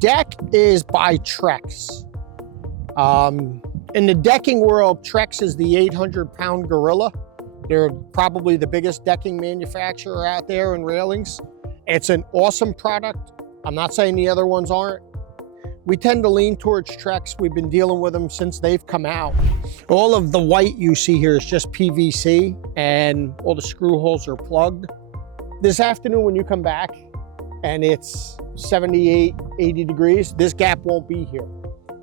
Deck is by Trex. In the decking world, Trex is the 800-pound gorilla. They're probably the biggest decking manufacturer out there in railings. It's an awesome product. I'm not saying the other ones aren't. We tend to lean towards Trex. We've been dealing with them since they've come out. All of the white you see here is just PVC, and all the screw holes are plugged. This afternoon when you come back and it's 78, 80 degrees, this gap won't be here.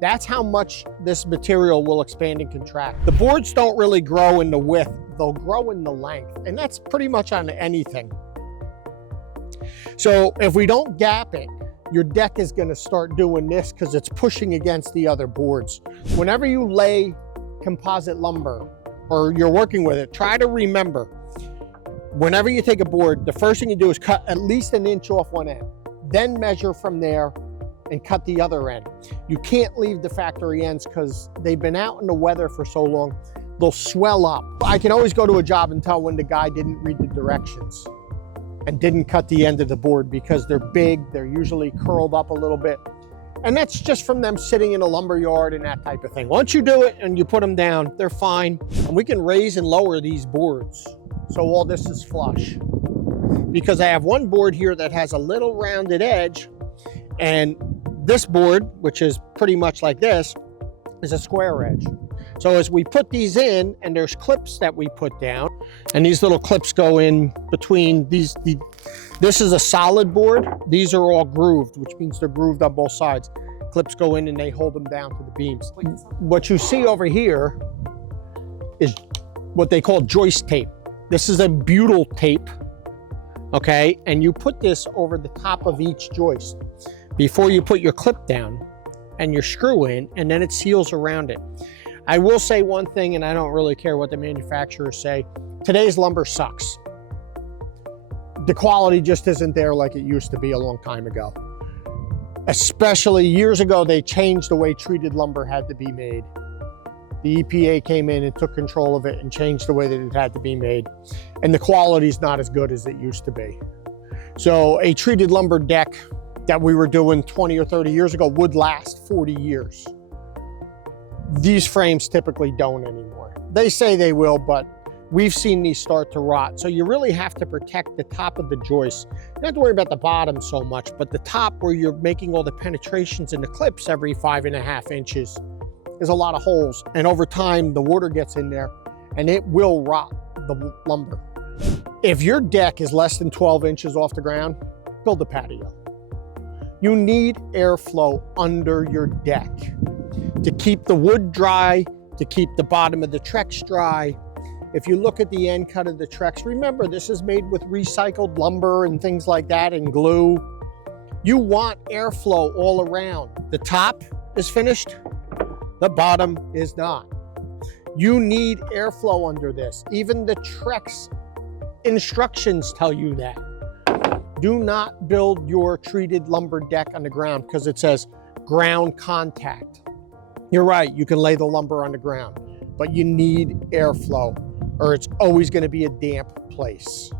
That's how much this material will expand and contract. The boards don't really grow in the width, they'll grow in the length, and that's pretty much on anything. So if we don't gap it, your deck is going to start doing this because it's pushing against the other boards. Whenever you lay composite lumber or you're working with it, try to remember, whenever you take a board, the first thing you do is cut at least an inch off one end, then measure from there and cut the other end. You can't leave the factory ends because they've been out in the weather for so long, they'll swell up. I can always go to a job and tell when the guy didn't read the directions and didn't cut the end of the board because they're big, they're usually curled up a little bit. And that's just from them sitting in a lumber yard and that type of thing. Once you do it and you put them down, they're fine. And we can raise and lower these boards so all this is flush. Because I have one board here that has a little rounded edge, and this board, which is pretty much like this, is a square edge. So as we put these in, and there's clips that we put down, and these little clips go in between these. This is a solid board. These are all grooved, which means they're grooved on both sides. Clips go in and they hold them down to the beams. What you see over here is what they call joist tape. This is a butyl tape, okay? And you put this over the top of each joist before you put your clip down and your screw in, and then it seals around it. I will say one thing, and I don't really care what the manufacturers say. Today's lumber sucks. The quality just isn't there like it used to be a long time ago. Especially years ago, they changed the way treated lumber had to be made. The EPA came in and took control of it and changed the way that it had to be made. And the quality is not as good as it used to be. So a treated lumber deck that we were doing 20 or 30 years ago would last 40 years. These frames typically don't anymore. They say they will, but we've seen these start to rot. So you really have to protect the top of the joist. You don't have to worry about the bottom so much, but the top where you're making all the penetrations in the clips every 5.5 inches is a lot of holes. And over time, the water gets in there and it will rot the lumber. If your deck is less than 12 inches off the ground, build a patio. You need airflow under your deck to keep the wood dry, to keep the bottom of the Trex dry. If you look at the end cut of the Trex, remember this is made with recycled lumber and things like that and glue. You want airflow all around. The top is finished, the bottom is not. You need airflow under this. Even the Trex instructions tell you that. Do not build your treated lumber deck on the ground because it says ground contact. You're right, you can lay the lumber on the ground, but you need airflow or it's always going to be a damp place.